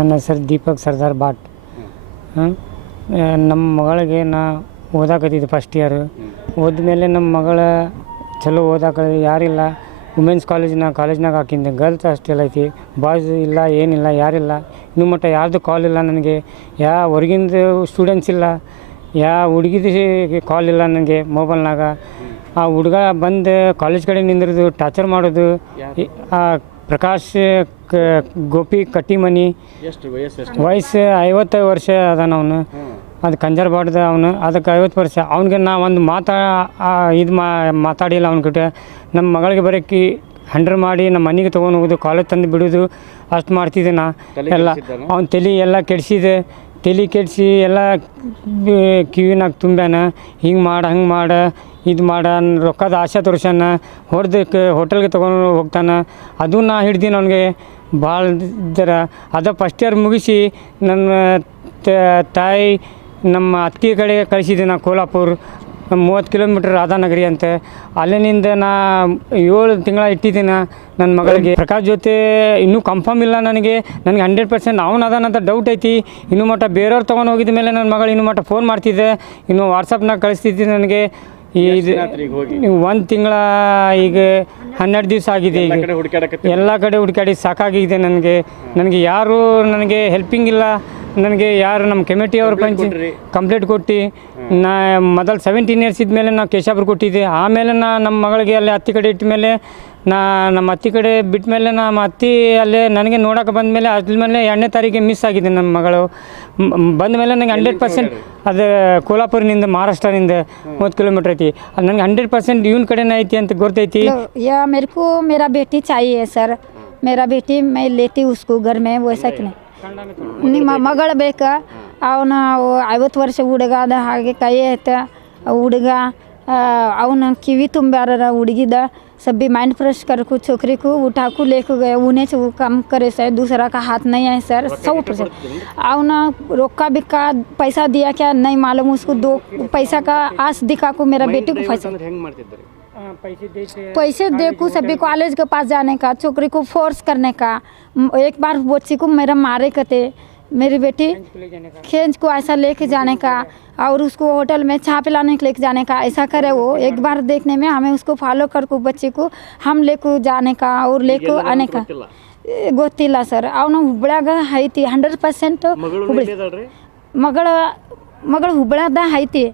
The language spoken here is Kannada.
ನನ್ನ ಹೆಸರು ದೀಪಕ್ ಸರ್ದಾರ್ ಬಾಟ್. ನಮ್ಮ ಮಗಳಿಗೆ ನಾ ಓದಾಕತ್ತಿದ್ದೆ ಫಸ್ಟ್ ಇಯರ್. ಓದ್ಮೇಲೆ ನಮ್ಮ ಮಗಳ ಚಲೋ ಓದಾಕ ಯಾರಿಲ್ಲ. ವುಮೆನ್ಸ್ ಕಾಲೇಜ್ನಾಗ ಹಾಕಿದ್ದೆ. ಗರ್ಲ್ಸ್ ಹಾಸ್ಟೆಲ್ ಐತಿ, ಬಾಯ್ಸ್ ಇಲ್ಲ, ಏನಿಲ್ಲ, ಯಾರಿಲ್ಲ. ಇನ್ನೂ ಮಟ್ಟ ಯಾರ್ದು ಕಾಲ್ ಇಲ್ಲ ನನಗೆ. ಹೊರಗಿಂದ ಸ್ಟೂಡೆಂಟ್ಸ್ ಇಲ್ಲ, ಹುಡುಗಿದು ಕಾಲ್ ಇಲ್ಲ ನನಗೆ ಮೊಬೈಲ್ನಾಗ. ಆ ಹುಡುಗ ಬಂದು ಕಾಲೇಜ್ ಕಡೆ ನಿಂದಿರೋದು, ಟಾರ್ಚರ್ ಮಾಡೋದು. ಪ್ರಕಾಶ್ ಗೋಪಿ ಕಟ್ಟಿಮನಿ, ವಯಸ್ಸು 50 ವರ್ಷ ಅದಾನ ಅವನು. ಅದು ಕಂಜರ್ಬಾರ್ದ ಅವನು. ಅದಕ್ಕೆ 50 ವರ್ಷ. ಅವ್ನಿಗೆ ನಾ ಒಂದು ಮಾತಾಡಿಲ್ಲ ಅವ್ನ ಗಿட்ட. ನಮ್ಮ ಮಗಳಿಗೆ ಬರೋಕ್ಕೆ 100 ಮಾಡಿ ನಮ್ಮ ಮನೆಗೆ ತೊಗೊಂಡು ಹೋಗೋದು, ಕಾಲೇಜ್ ತಂದು ಬಿಡೋದು, ಅಷ್ಟು ಮಾಡ್ತಿದ್ದೆ ನಾ. ಎಲ್ಲ ಅವ್ನ ತಲೆ ಎಲ್ಲ ಕೆಡಿಸಿದೆ. ತಲೆ ಕೆಡಿಸಿ ಎಲ್ಲ ಕಿವಿನಾಗ ತುಂಬ್ಯಾನ. ಹಿಂಗೆ ಮಾಡ, ಹಂಗೆ ಮಾಡ, ಇದು ಮಾಡ, ರೊಕ್ಕದ ಆಶೆ ತೋರ್ಸ್ಯಾನ. ಹೊಡೆದಕ್ಕೆ ಹೋಟೆಲ್ಗೆ ತೊಗೊಂಡು ಹೋಗ್ತಾನೆ. ಅದು ನಾ ಹಿಡ್ದೀನಿ ಅವ್ನಿಗೆ ಭಾಳ ಇದ್ದರ. ಅದು ಫಸ್ಟ್ ಇಯರ್ ಮುಗಿಸಿ ನನ್ನ ತಾಯಿ ನಮ್ಮ ಅತ್ತಿ ಕಡೆ ಕಳಿಸಿದ್ದೆ ನಾ. ಕೋಲ್ಹಾಪುರ 30 ಕಿಲೋಮೀಟ್ರ್ ರಾಧಾನಗರಿ ಅಂತ. ಅಲ್ಲಿನಿಂದ ನಾ 7 ತಿಂಗಳ ಇಟ್ಟಿದ್ದೀನಿ ನನ್ನ ಮಗಳಿಗೆ. ಪ್ರಕಾಶ್ ಜೊತೆ ಇನ್ನೂ ಕನ್ಫರ್ಮ್ ಇಲ್ಲ ನನಗೆ 100% ಅವನು ಅದಾನಂತ ಡೌಟ್ ಐತಿ. ಇನ್ನೂ ಮಟ್ಟ ಬೇರೆಯವ್ರು ತೊಗೊಂಡು ಹೋಗಿದ ಮೇಲೆ ನನ್ನ ಮಗಳು ಇನ್ನೂ ಮಟ್ಟ ಫೋನ್ ಮಾಡ್ತಿದ್ದೆ, ಇನ್ನೂ ವಾಟ್ಸಪ್ನಾಗ ಕಳಿಸ್ತಿದ್ದೆ ನನಗೆ. ಇದು 1 ತಿಂಗಳ ಈಗ 12 ದಿವಸ ಆಗಿದೆ. ಈಗ ಎಲ್ಲ ಕಡೆ ಹುಡುಕಾಡಿ ಸಾಕಾಗಿದೆ ನನಗೆ ಯಾರು ನನಗೆ ಹೆಲ್ಪಿಂಗ್ ಇಲ್ಲ. ನನಗೆ ಯಾರು ನಮ್ಮ ಕಮಿಟಿಯವ್ರು ಕಂಪ್ಲೇಂಟ್ ಕೊಟ್ಟು ನಾ ಮೊದಲು 17 ಇಯರ್ಸ್ ಇದ್ಮೇಲೆ ನಾವು ಕೇಶಾಪುರ ಕೊಟ್ಟಿದ್ದೆ. ಆಮೇಲೆ ನಮ್ಮ ಮಗಳಿಗೆ ಅಲ್ಲಿ ಅತ್ತಿ ಕಡೆ ಇಟ್ಟ ಮೇಲೆ ನಮ್ಮ ಅತ್ತಿ ಕಡೆ ಬಿಟ್ಟ ಮೇಲೆ ನಮ್ಮ ಅತ್ತಿ ಅಲ್ಲೇ ನನಗೆ ನೋಡೋಕೆ ಬಂದಮೇಲೆ ಅದ್ಮೇಲೆ 2ನೇ ತಾರೀಕಿಗೆ ಮಿಸ್ ಆಗಿದೆ ನನ್ನ ಮಗಳು. ಬಂದ ಮೇಲೆ ನನಗೆ 100% ಅದು ಕೋಲ್ಹಾಪುರನಿಂದ ಮಹಾರಾಷ್ಟ್ರನಿಂದ 30 ಕಿಲೋಮೀಟ್ರ್ ಐತಿ. ಅದು ನನಗೆ 100% ಇವನ ಕಡೆನೇ ಐತಿ ಅಂತ ಗೊತ್ತೈತಿ. मेरे को मेरा बेटी चाहिए सर. मेरा बेटी मैं लेती उसको घर में वैसा कि नहीं. ನಿಮ್ಮ ಮಗಳು ಬೇಕಾ? ಅವನ 50 ವರ್ಷ ಹುಡುಗ ಅದ. ಹಾಗೆ ಕೈ ಐತೆ ಹುಡುಗ. ಅವನ ಕಿವಿ ತುಂಬ್ಯಾರ ಹುಡುಗಿದ. सभी माइंड फ्रेश कर को छोकरी को उठा को लेके गए. उन्हें से वो काम करे सर, दूसरा का हाथ नहीं है सर. 100% आवना रोका बिका पैसा दिया क्या नहीं मालूम उसको. 2 पैसा का आस दिखा को मेरा बेटी को पैसे दे को सभी कॉलेज के पास जाने का, छोकरी को फोर्स करने का. एक बार बच्ची को मेरा मारे कते मेरी बेटी खींच को ऐसा लेके जाने का और उसको होटल में चाय पिलाने के लेके जाने का. ऐसा करे वो. एक बार देखने में हमें उसको फॉलो कर को बच्चे को हम लेको जाने का और लेको आने का ಗೊತ್ತಿಲ್ಲ ಸರ್. ಅವನು ಹುಬ್ಳ್ಯಾಗ ಐತಿ 100%. ಮಗಳು ಹುಬ್ಳ್ಯಾಗ ಐತಿ.